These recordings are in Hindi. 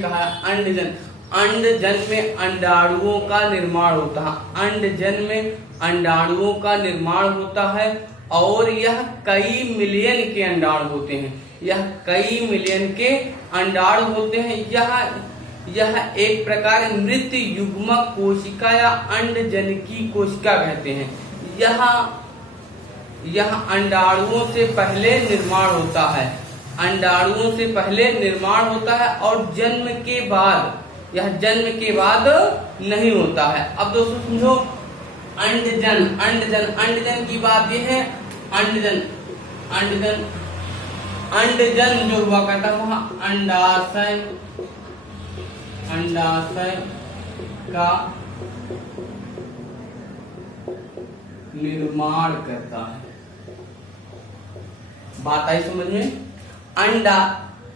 कहा अंडजन। अंडजन में अंडाणुओं का निर्माण होता है। अंडजन में अंडाणुओं का निर्माण होता है और यह कई मिलियन के अंडाणु होते हैं। यह कई मिलियन के अंडाणु होते हैं। यह एक प्रकार मृत युग्मक कोशिका या अंडजनकी कोशिका कहते हैं। यह अंडाणुओं से पहले निर्माण होता है। अंडाणुओं से पहले निर्माण होता है और जन्म के बाद नहीं होता है। अब दोस्तों समझो अंडजन की बात यह है। अंडजन जो हुआ करता है वह अंडाशय का निर्माण करता है। बात आई समझ में?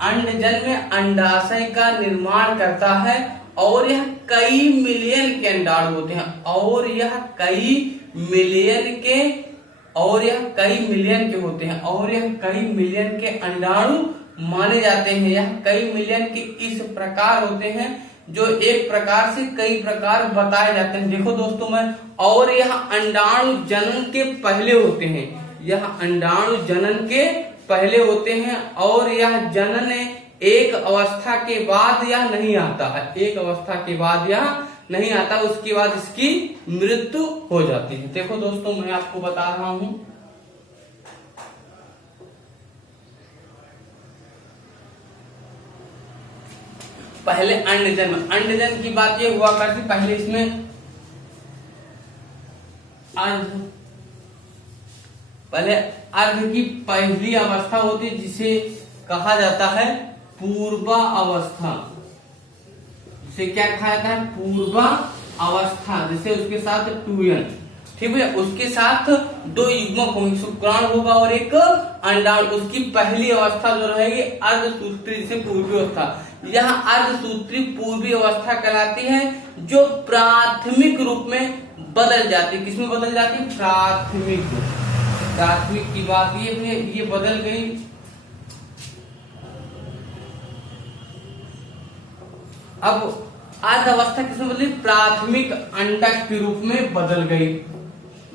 अंडजन में अंडाशय का निर्माण करता है और यह कई मिलियन के अंडाणु होते हैं। और यह कई मिलियन के होते हैं और यह कई मिलियन के अंडाणु माने जाते हैं। यह कई मिलियन के इस प्रकार होते हैं जो एक प्रकार से कई प्रकार बताए जाते हैं। देखो दोस्तों और यह अंडाणु जनन के पहले होते हैं। यह अंडाणु जनन के पहले होते हैं और यह जनन एक अवस्था के बाद यह नहीं आता है। एक अवस्था के बाद यह नहीं आता, उसके बाद इसकी मृत्यु हो जाती है। देखो दोस्तों मैं आपको बता रहा हूं, पहले अंडजन की बात ये हुआ करती। पहले इसमें अर्ध की पहली अवस्था होती है जिसे कहा जाता है पूर्वा अवस्था। जिसे क्या कहा जाता है? पूर्वा अवस्था। जैसे उसके साथ 2n, ठीक है, उसके साथ दो युग्मक होंगे, शुक्राणु होगा और एक अंडाणु। उसकी पहली अवस्था जो रहेगी अर्धसूत्री से पूर्वी अवस्था। यह अर्धसूत्री पूर्वी अवस्था कहलाती है जो प्राथमिक रूप में बदल जाती है। किसमें बदल जाती है? प्राथमिक की बात ये बदल गई। अब अर्ध अवस्था किसमें बदली? प्राथमिक अंडक के रूप में बदल गई।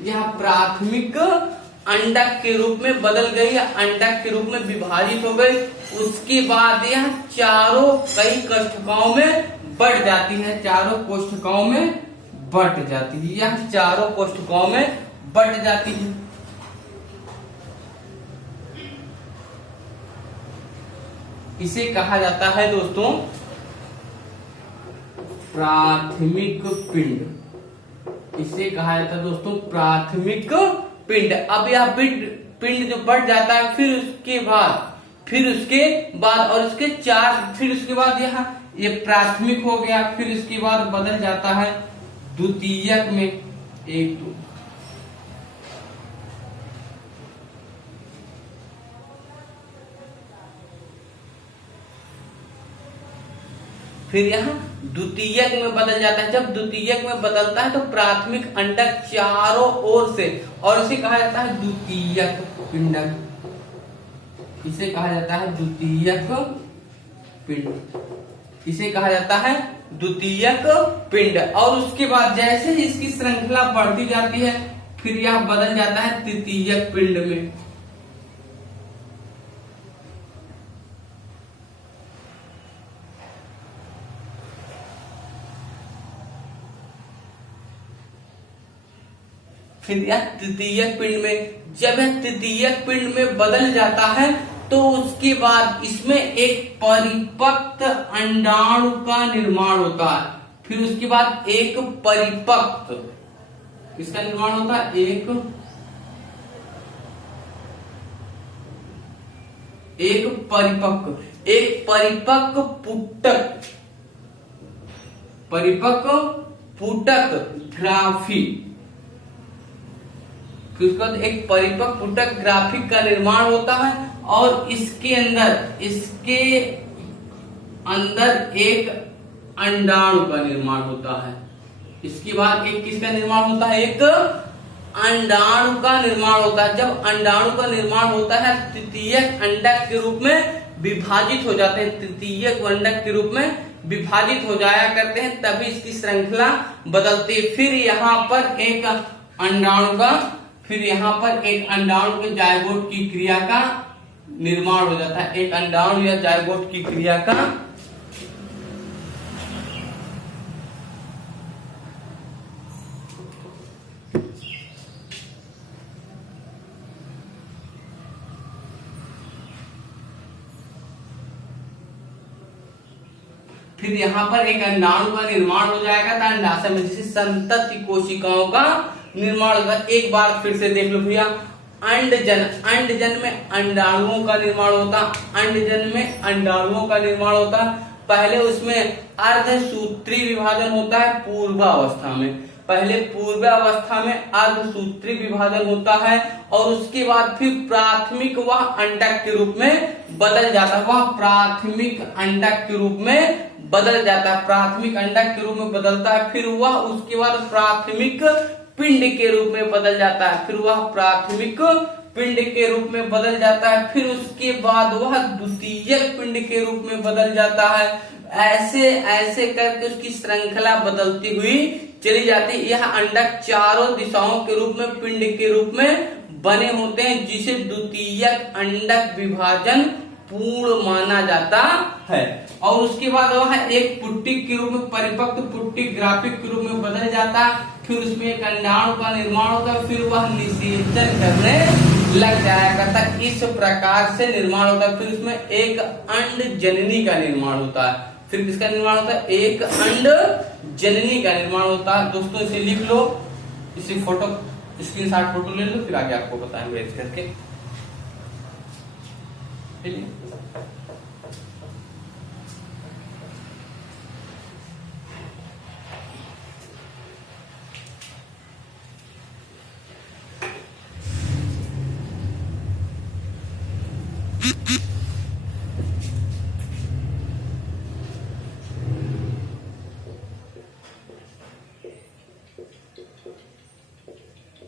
यह प्राथमिक अंडक के रूप में बदल गई या अंडक के रूप में विभाजित हो गई। उसके बाद यह चारों कई कोशिकाओं में बढ़ जाती है। चारों कोशिकाओं में बढ़ जाती है। यह चारों कोशिकाओं में बढ़ जाती है। इसे कहा जाता है दोस्तों प्राथमिक पिंड। इसे कहा जाता है दोस्तों प्राथमिक पिंड। अब यह पिंड जो बढ़ जाता है फिर उसके बाद और उसके फिर उसके बाद ये प्राथमिक हो गया। फिर इसके बाद बदल जाता है द्वितीयक में 1 2। फिर यहाँ द्वितीयक में बदल जाता है। जब द्वितीयक में बदलता है तो प्राथमिक अंडक चारों ओर से, और इसे कहा जाता है द्वितीयक पिंडक। इसे कहा जाता है द्वितीयक पिंड। इसे कहा जाता है द्वितीयक पिंड। और उसके बाद जैसे ही इसकी श्रृंखला बढ़ती जाती है फिर यह बदल जाता है तृतीयक पिंड में। फिर यह तृतीयक पिंड में, जब यह तृतीयक पिंड में बदल जाता है तो उसके बाद इसमें एक परिपक्व अंडाणु का निर्माण होता है। फिर उसके बाद एक परिपक्व, किसका निर्माण होता है? एक परिपक्व पुटक ग्राफी। उसके बाद एक परिपक्व पुटक ग्राफिक का निर्माण होता है और इसके अंदर एक अंडाणु का निर्माण होता है। इसके बाद एक किसका निर्माण होता है? एक अंडाणु का निर्माण होता है। जब अंडाणु का निर्माण होता है तृतीयक अंडक के रूप में विभाजित हो जाते हैं। तृतीयक अंडक के रूप में विभाजित हो जाया करते हैं तभी इसकी श्रृंखला बदलती है। फिर यहाँ पर एक अंडाणु के जायगोट की क्रिया का निर्माण हो जाता है। एक अंडाणु या जायगोट की क्रिया का फिर यहाँ पर एक अंडाणु का निर्माण हो जाएगा था अंडाशय में, जिसे संतति कोशिकाओं का निर्माण होगा। एक बार फिर से देख लो भैया, अंडजन में अंडाणुओं का निर्माण होता, अंडजन में अंडाणुओं का निर्माण होता। पहले उसमें अर्धसूत्री विभाजन होता है पूर्वावस्था में, पहले पूर्वावस्था में अर्धसूत्री विभाजन होता है और उसके बाद फिर प्राथमिक व अंडक के रूप में बदल जाता है। वह प्राथमिक अंडक के रूप में बदल जाता है, प्राथमिक अंडक के रूप में बदलता है। फिर वह उसके बाद प्राथमिक पिंड के रूप में बदल जाता है, फिर वह प्राथमिक पिंड के रूप में बदल जाता है। फिर उसके बाद वह द्वितीयक पिंड के रूप में बदल जाता है। ऐसे ऐसे करके उसकी श्रृंखला बदलती हुई चली जाती है। यह अंडक चारों दिशाओं के रूप में पिंड के रूप में बने होते हैं, जिसे द्वितीयक अंडक विभाजन पूर्ण माना जाता है। और उसके बाद वह एक पुट्टिक के रूप में, परिपक्व पुट्टिक ग्राफिक के रूप में बदल जाता है। फिर उसमें एक अंडाणु का निर्माण होता है, फिर वह निषेचन करने लग जाया करता है। इस प्रकार से निर्माण होता है। फिर उसमें एक अंड जननी का निर्माण होता है। फिर किसका निर्माण होता है? एक अंड जननी का निर्माण होता है। दोस्तों इसे लिख लो, इसे फोटो स्क्रीनशॉट फोटो ले लो, फिर आगे आपको बताएंगे इस करके।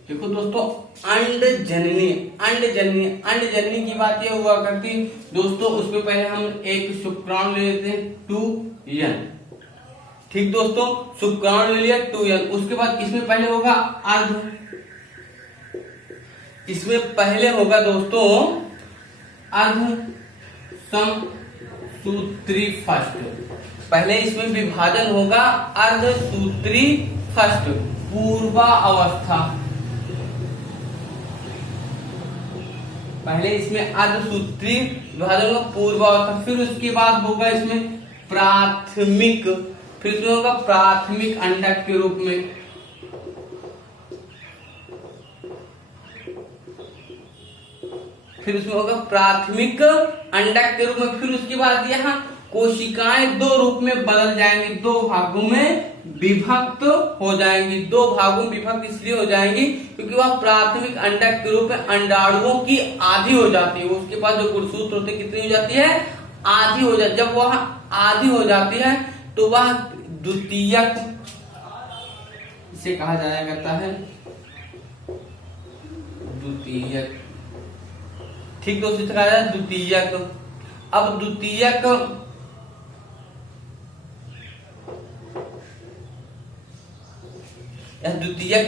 देखो दोस्तों, अंड जननी की बात यह हुआ करती दोस्तों, उसमें पहले हम एक शुक्राणु ले लेते हैं 2n। ठीक दोस्तों, शुक्राणु ले लिया 2n। उसके बाद इसमें पहले होगा अर्ध, इसमें पहले होगा दोस्तों अर्ध समसूत्री फर्स्ट। पहले इसमें विभाजन होगा अर्धसूत्री फर्स्ट, पूर्वा अवस्था। पहले इसमें अर्धसूत्री विभाजन होगा पूर्वावस्था। फिर उसके बाद होगा इसमें प्राथमिक, फिर इसमें होगा प्राथमिक अंडक के रूप में। फिर उसमें होगा प्राथमिक अंडक के रूप में। फिर उसके बाद यहाँ कोशिकाएं दो रूप में बदल जाएंगी, दो भागों में विभक्त हो जाएंगी। दो भागों में विभक्त इसलिए हो जाएंगी क्योंकि वह प्राथमिक अंडक के रूप में अंडाणुओं की आधी हो जाती है। उसके पास जो गुणसूत्र होते कितनी हो जाती है? आधी हो जाती। जब वह आधी हो जाती है तो वह द्वितीयक, इसे कहा जाया करता है द्वितीयक। ठीक दोस्तों, इसे कहा जाता है द्वितीयक। अब द्वितीयक द्वितीयक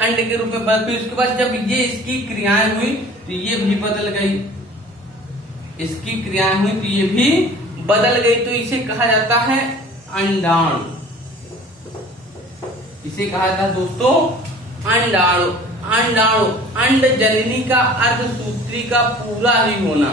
अंड के रूप में बदल। फिर उसके बाद जब ये इसकी क्रियाएं हुई तो ये भी बदल गई, इसकी क्रियाएं हुई तो ये भी बदल गई। तो इसे कहा जाता है अंडाणु, इसे कहा जाता है दोस्तों अंडाणु। अंड जननी का अर्धसूत्री का पूरा ही होना,